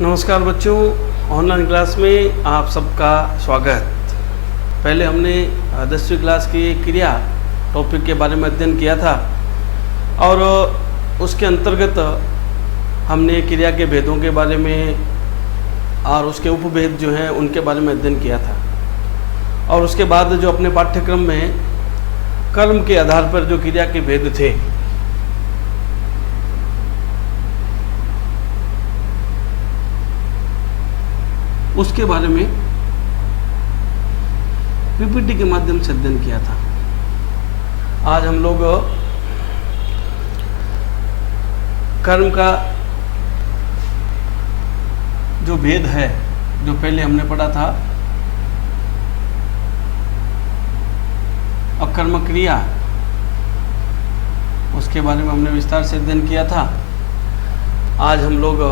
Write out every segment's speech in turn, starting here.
नमस्कार बच्चों, online class में आप सबका स्वागत। पहले हमने 10वीं क्लास की क्रिया टॉपिक के बारे में अध्ययन किया था और उसके अंतर्गत हमने क्रिया के भेदों के बारे में और उसके उपभेद जो हैं उनके बारे में अध्ययन किया था। और उसके बाद जो अपने पाठ्यक्रम में कर्म के आधार पर जो क्रिया के भेद थे उसके बारे में पीपीटी के माध्यम से अध्ययन किया था। आज हम लोग कर्म का जो भेद है, जो पहले हमने पढ़ा था अकर्म क्रिया, उसके बारे में हमने विस्तार से अध्ययन किया था। आज हम लोग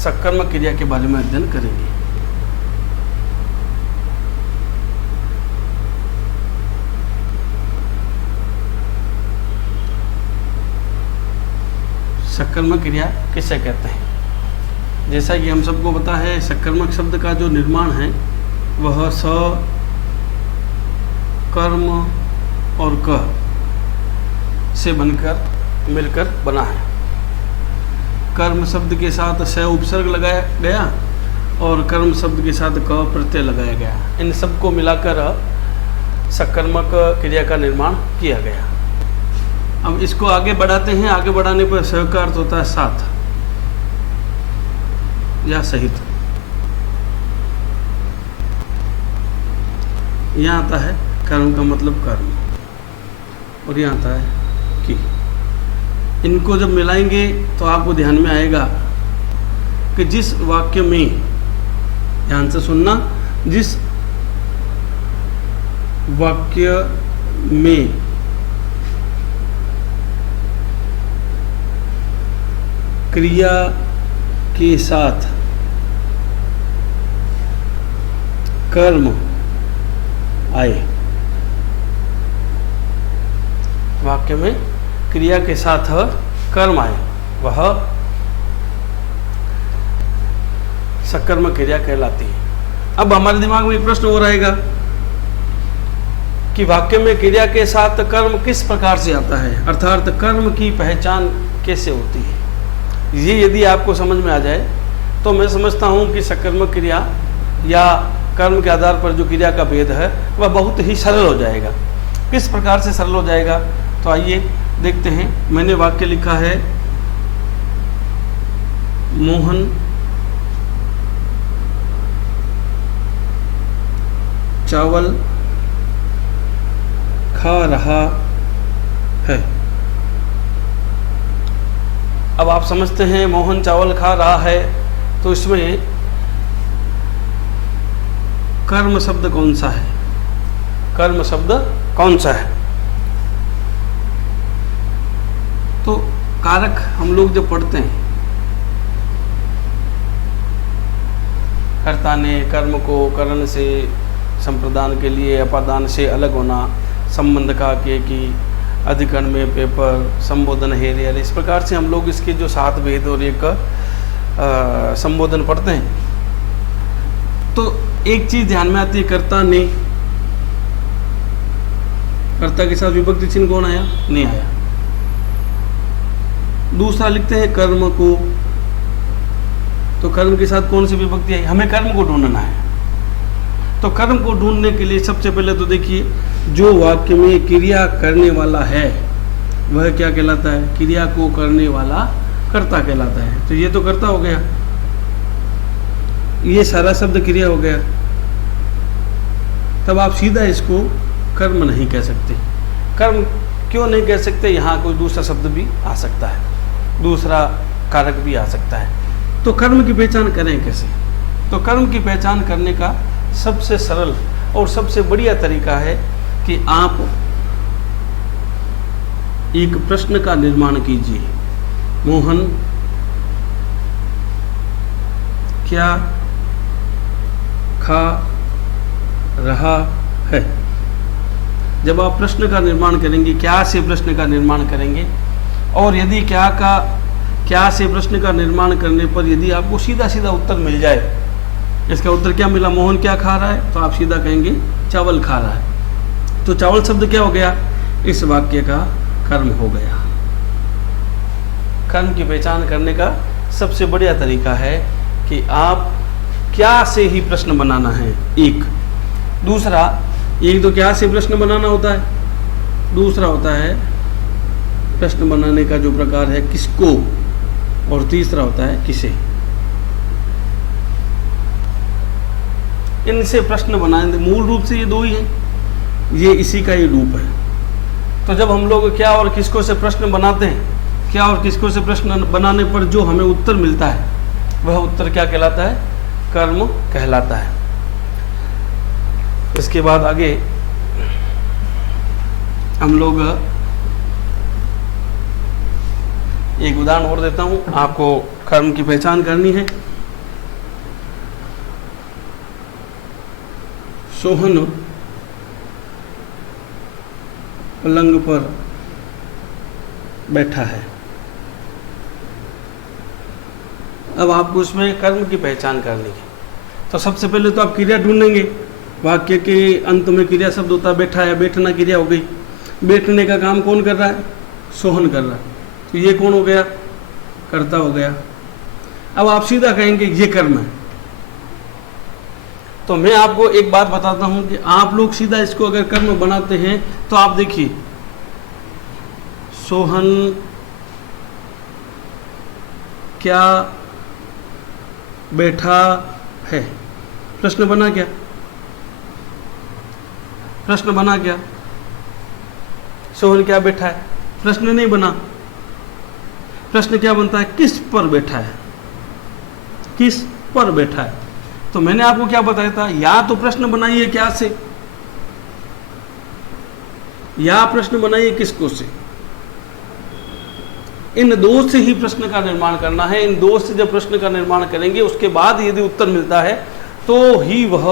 सकर्म क्रिया के बारे में अध्ययन करेंगे। सकर्मक क्रिया किसे कहते हैं? जैसा कि हम सबको पता है, सकर्मक शब्द का जो निर्माण है वह स, कर्म और क से बनकर मिलकर बना है। कर्म शब्द के साथ स उपसर्ग लगाया गया और कर्म शब्द के साथ क प्रत्यय लगाया गया। इन सबको मिलाकर सकर्मक क्रिया का निर्माण किया गया। अब इसको आगे बढ़ाते हैं। आगे बढ़ाने पर स का अर्थ होता है साथ या सहित। यहाँ आता है कर्म का मतलब कर्म और यहाँ आता है कि। इनको जब मिलाएंगे तो आपको ध्यान में आएगा कि जिस वाक्य में, ध्यान से सुनना, जिस वाक्य में क्रिया के साथ कर्म आए, वाक्य में क्रिया के साथ कर्म आए, वह सकर्म क्रिया कहलाती है। अब हमारे दिमाग में एक प्रश्न हो रहेगा कि वाक्य में क्रिया के साथ कर्म किस प्रकार से आता है, अर्थात कर्म की पहचान कैसे होती है। ये यदि आपको समझ में आ जाए तो मैं समझता हूँ कि सकर्मक क्रिया या कर्म के आधार पर जो क्रिया का भेद है वह बहुत ही सरल हो जाएगा। किस प्रकार से सरल हो जाएगा, तो आइए देखते हैं। मैंने वाक्य लिखा है, मोहन चावल खा रहा है। अब आप समझते हैं मोहन चावल खा रहा है, तो इसमें कर्म शब्द कौन सा है? कर्म शब्द कौन सा है? तो कारक हम लोग जब पढ़ते हैं, कर्ता ने कर्म को करण से संप्रदान के लिए अपादान से अलग होना, संबंध का की अधिकरण में पेपर, संबोधन हेर, इस प्रकार से हम लोग इसके जो 7 भेद और एक संबोधन पढ़ते हैं। तो एक चीज ध्यान में आती है, कर्ता ने, कर्ता के साथ विभक्ति चिन्ह कौन आया? नहीं आया। दूसरा लिखते हैं कर्म को, तो कर्म के साथ कौन सी विभक्ति आई? हमें कर्म को ढूंढना है। तो कर्म को ढूंढने के लिए सबसे पहले तो देखिए, जो वाक्य में क्रिया करने वाला है वह क्या कहलाता है? क्रिया को करने वाला कर्ता कहलाता है। तो ये तो कर्ता हो गया, ये सारा शब्द क्रिया हो गया। तब आप सीधा इसको कर्म नहीं कह सकते। कर्म क्यों नहीं कह सकते? यहाँ कोई दूसरा शब्द भी आ सकता है, दूसरा कारक भी आ सकता है। तो कर्म की पहचान करें कैसे? तो कर्म की पहचान करने का सबसे सरल और सबसे बढ़िया तरीका है कि आप एक प्रश्न का निर्माण कीजिए। मोहन क्या खा रहा है? जब आप प्रश्न का निर्माण करेंगे, क्या से प्रश्न का निर्माण करेंगे, और यदि क्या से प्रश्न का निर्माण करने पर यदि आपको सीधा सीधा उत्तर मिल जाए, इसका उत्तर क्या मिला, मोहन क्या खा रहा है, तो आप सीधा कहेंगे चावल खा रहा है। तो चावल शब्द क्या हो गया, इस वाक्य का कर्म हो गया। कर्म की पहचान करने का सबसे बढ़िया तरीका है कि आप क्या से ही प्रश्न बनाना है, एक। दूसरा, एक तो क्या से प्रश्न बनाना होता है, दूसरा होता है प्रश्न बनाने का जो प्रकार है किसको, और तीसरा होता है किसे। इनसे प्रश्न बनाने, मूल रूप से ये दो ही हैं, ये इसी का ही रूप है। तो जब हम लोग क्या और किसको से प्रश्न बनाते हैं, क्या और किसको से प्रश्न बनाने पर जो हमें उत्तर मिलता है वह उत्तर क्या कहलाता है, कर्म कहलाता है। इसके बाद आगे हम लोग एक उदाहरण और देता हूं, आपको कर्म की पहचान करनी है। सोहन पलंग पर बैठा है। अब आपको उसमें कर्म की पहचान करनी है। तो सबसे पहले तो आप क्रिया ढूंढेंगे, वाक्य के अंत में क्रिया शब्द होता है बैठा है, बैठना क्रिया हो गई। बैठने का काम कौन कर रहा है, सोहन कर रहा है, तो ये कौन हो गया, कर्ता हो गया। अब आप सीधा कहेंगे ये कर्म है। तो मैं आपको एक बात बताता हूं कि आप लोग सीधा इसको अगर कर्म बनाते हैं तो आप देखिए, सोहन क्या बैठा है, प्रश्न बना क्या, प्रश्न बना क्या, सोहन क्या बैठा है, प्रश्न नहीं बना। प्रश्न क्या बनता है, किस पर बैठा है, किस पर बैठा है। तो मैंने आपको क्या बताया था, या तो प्रश्न बनाइए क्या से, या प्रश्न बनाइए किसको से। इन दो से ही प्रश्न का निर्माण करना है। इन दो से जब प्रश्न का निर्माण करेंगे उसके बाद यदि उत्तर मिलता है तो ही वह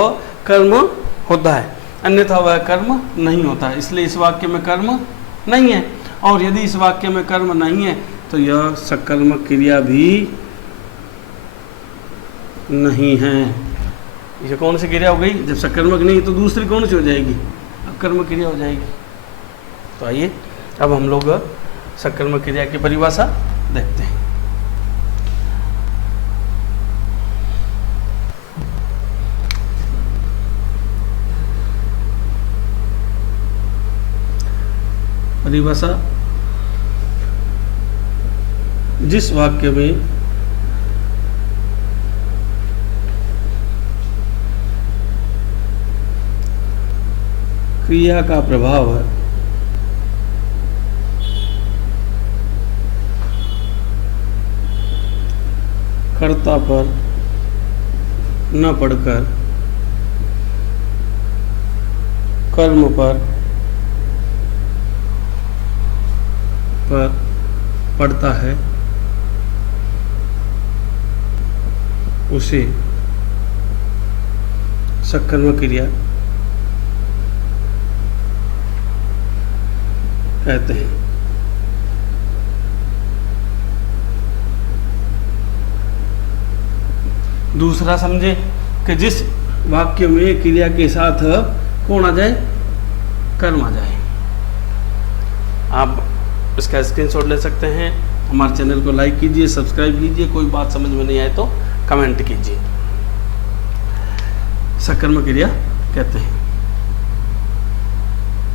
कर्म होता है, अन्यथा वह कर्म नहीं होता है। इसलिए इस वाक्य में कर्म नहीं है, और यदि इस वाक्य में कर्म नहीं है तो यह सकर्म क्रिया भी नहीं है। ये कौन सी क्रिया हो गई, जब सकर्मक नहीं तो दूसरी कौन सी हो जाएगी, अकर्म क्रिया हो जाएगी। तो आइए अब हम लोग सकर्मक क्रिया की परिभाषा देखते हैं। परिभाषा, जिस वाक्य में क्रिया का प्रभाव कर्ता पर न पड़कर कर्म पर पड़ता है, उसे सकर्मक क्रिया कहते हैं। दूसरा समझे कि जिस वाक्य में क्रिया के साथ कौन आ जाए, कर्म आ जाए। आप इसका स्क्रीनशॉट ले सकते हैं। हमारे चैनल को लाइक कीजिए, सब्सक्राइब कीजिए। कोई बात समझ में नहीं आए तो कमेंट कीजिए। सकर्मक क्रिया कहते हैं।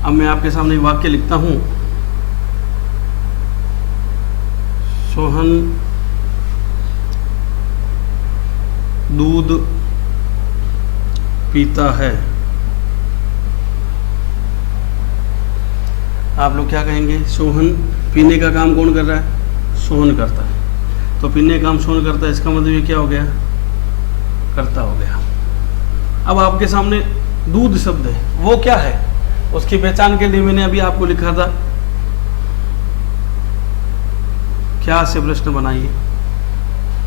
अब मैं आपके सामने एक वाक्य लिखता हूं, सोहन दूध पीता है। आप लोग क्या कहेंगे, सोहन पीने का काम कौन कर रहा है, सोहन करता है। तो पीने का काम सोहन करता है, इसका मतलब ये क्या हो गया, कर्ता हो गया। अब आपके सामने दूध शब्द है, वो क्या है, उसकी पहचान के लिए मैंने अभी आपको लिखा था, क्या से प्रश्न बनाइए,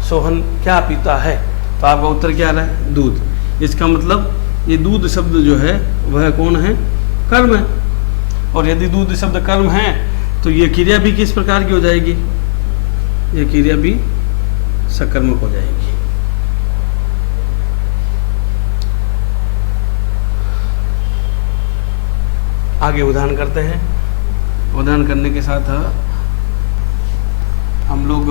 सोहन क्या पीता है, तो आपका उत्तर क्या आ रहा है, दूध। इसका मतलब ये दूध शब्द जो है वह कौन है, कर्म है। और यदि दूध शब्द कर्म है तो ये क्रिया भी किस प्रकार की हो जाएगी, ये क्रिया भी सकर्मक हो जाएगी। आगे उदाहरण करते हैं। उदाहरण करने के साथ हम लोग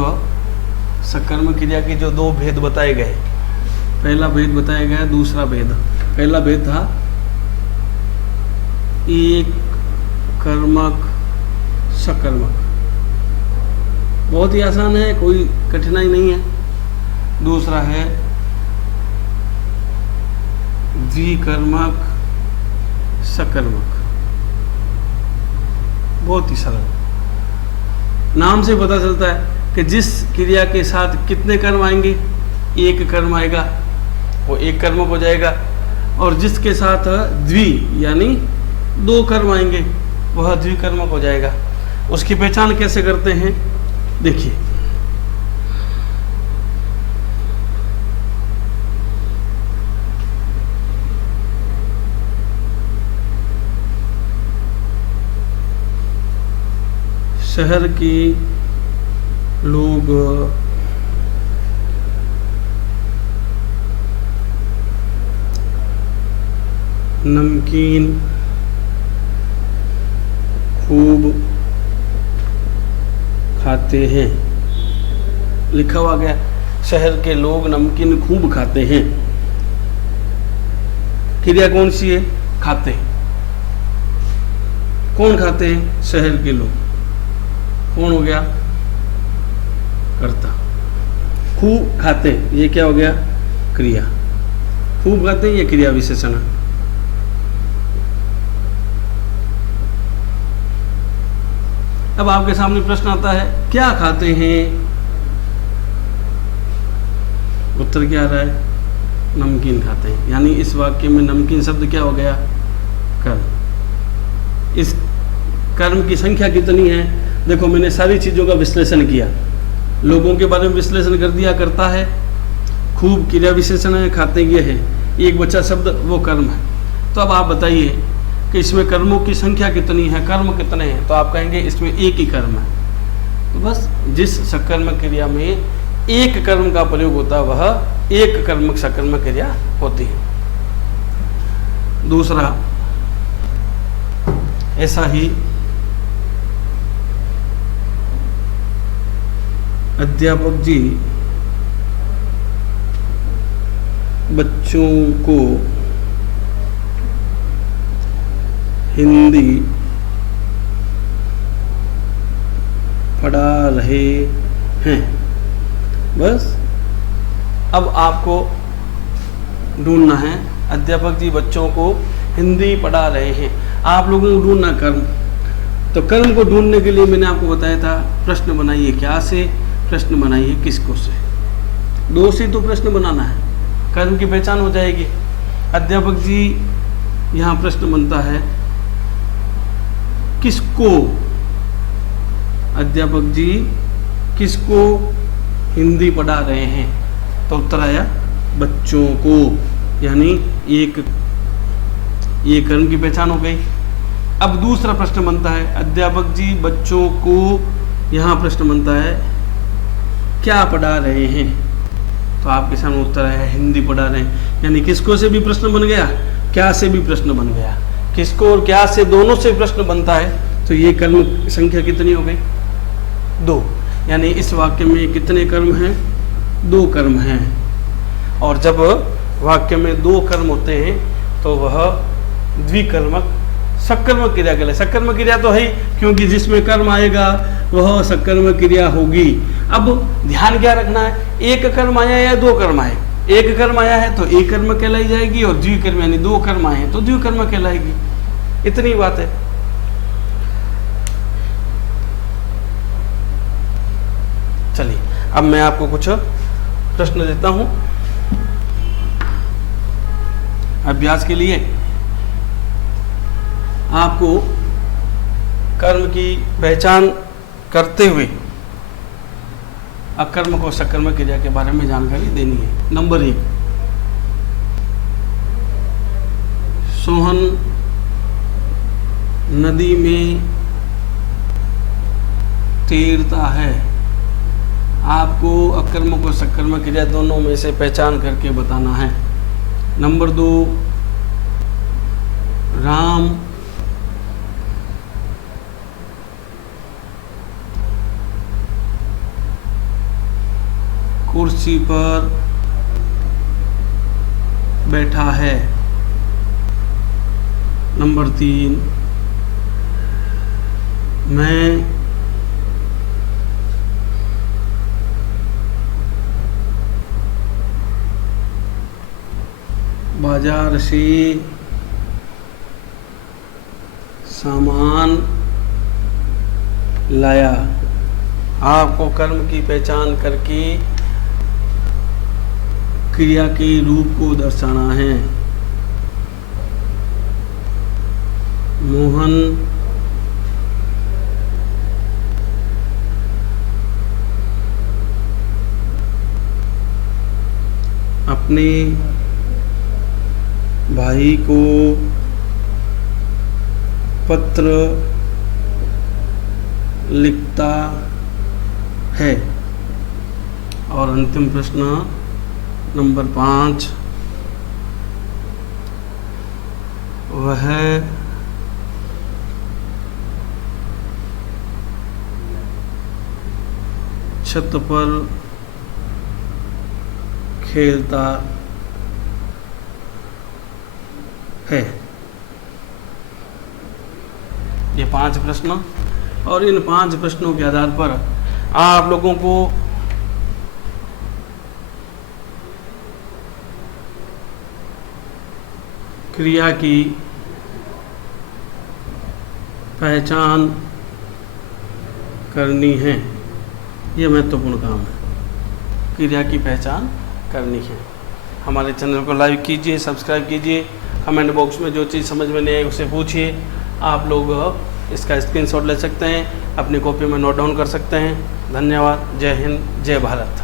सकर्मक क्रिया के जो दो भेद बताए गए, पहला भेद बताया गया, दूसरा भेद। पहला भेद था एक कर्मक सकर्मक, बहुत ही आसान है, कोई कठिनाई नहीं है। दूसरा है द्विकर्मक सकर्मक, बहुत ही सरल। नाम से पता चलता है कि जिस क्रिया के साथ कितने कर्म आएंगे, एक कर्म आएगा, वो एक कर्मक हो जाएगा। और जिसके साथ द्वि यानी दो कर्म आएंगे, वह द्विकर्मक हो जाएगा। उसकी पहचान कैसे करते हैं, देखिए। शहर के लोग नमकीन खूब खाते हैं। लिखा हुआ गया, शहर के लोग नमकीन खूब खाते हैं। क्रिया कौन सी है, खाते हैं। कौन खाते हैं, शहर के लोग। कौन हो गया, कर्ता। खूब खाते, ये क्या हो गया, क्रिया। खूब खाते हैं, ये क्रिया विशेषण। अब आपके सामने प्रश्न आता है, क्या खाते हैं। उत्तर क्या आ रहा है, नमकीन खाते हैं। यानी इस वाक्य में नमकीन शब्द क्या हो गया, कर्म। इस कर्म की संख्या कितनी है, देखो मैंने सारी चीज़ों का विश्लेषण किया, लोगों के बारे में विश्लेषण कर दिया, करता है, खूब क्रिया विशेषण है, खाते ये है, एक बचा शब्द वो कर्म है। तो अब आप बताइए कि इसमें कर्मों की संख्या कितनी है, कर्म कितने हैं, तो आप कहेंगे इसमें एक ही कर्म है। तो बस जिस सकर्मक क्रिया में एक कर्म का प्रयोग होता है वह एक कर्मक सकर्मक क्रिया होती है। दूसरा, ऐसा ही अध्यापक जी बच्चों को हिंदी पढ़ा रहे हैं। बस अब आपको ढूंढना है, अध्यापक जी बच्चों को हिंदी पढ़ा रहे हैं। आप लोगों को ढूंढना कर्म। तो कर्म को ढूंढने के लिए मैंने आपको बताया था, प्रश्न बनाइए, क्या से, प्रश्न बनाइए किसको से। दो से तो प्रश्न बनाना है, कर्म की पहचान हो जाएगी। अध्यापक जी, यहाँ प्रश्न बनता है किसको, अध्यापक जी किसको हिंदी पढ़ा रहे हैं, तो उत्तर आया बच्चों को। यानी एक ये कर्म की पहचान हो गई। अब दूसरा प्रश्न बनता है, अध्यापक जी बच्चों को, यहाँ प्रश्न बनता है क्या पढ़ा रहे हैं, तो आपके सामने उत्तर है हिंदी पढ़ा रहे हैं। यानी किसको से भी प्रश्न बन गया, क्या से भी प्रश्न बन गया। किसको और क्या से दोनों से प्रश्न बनता है। तो ये कर्म संख्या कितनी हो गई, दो। यानी इस वाक्य में कितने कर्म हैं, दो कर्म हैं। और जब वाक्य में दो कर्म होते हैं तो वह द्विकर्मक सकर्मक क्रिया कहलाए। सकर्मक क्रिया तो है, क्योंकि जिसमें कर्म आएगा वह सकर्मक क्रिया होगी। अब ध्यान क्या रखना है, एक कर्म आया या दो कर्म आए। एक कर्म आया है तो एक कर्म कहलाई जाएगी, और द्विकर्म यानी दो कर्म आए हैं तो द्विकर्म कहलाएगी। इतनी बात है। चलिए अब मैं आपको कुछ प्रश्न देता हूं अभ्यास के लिए। आपको कर्म की पहचान करते हुए अकर्मक और सकर्मक क्रिया के बारे में जानकारी देनी है। नंबर 1, सोहन नदी में तैरता है। आपको अकर्मक और सकर्मक क्रिया दोनों में से पहचान करके बताना है। नंबर 2, राम कुर्सी पर बैठा है। नंबर 3, मैं बाजार से सामान लाया। आपको कर्म की पहचान करके क्रिया के रूप को दर्शाना है। मोहन अपने भाई को पत्र लिखता है। और अंतिम प्रश्न नंबर 5, वह छत पर खेलता है। ये 5 प्रश्न, और इन 5 प्रश्नों के आधार पर आप लोगों को क्रिया की पहचान करनी है। यह महत्वपूर्ण काम है, क्रिया की पहचान करनी है। हमारे चैनल को लाइक कीजिए, सब्सक्राइब कीजिए, कमेंट बॉक्स में जो चीज़ समझ में नहीं आई उसे पूछिए। आप लोग इसका स्क्रीनशॉट ले सकते हैं, अपनी कॉपी में नोट डाउन कर सकते हैं। धन्यवाद। जय हिंद, जय भारत।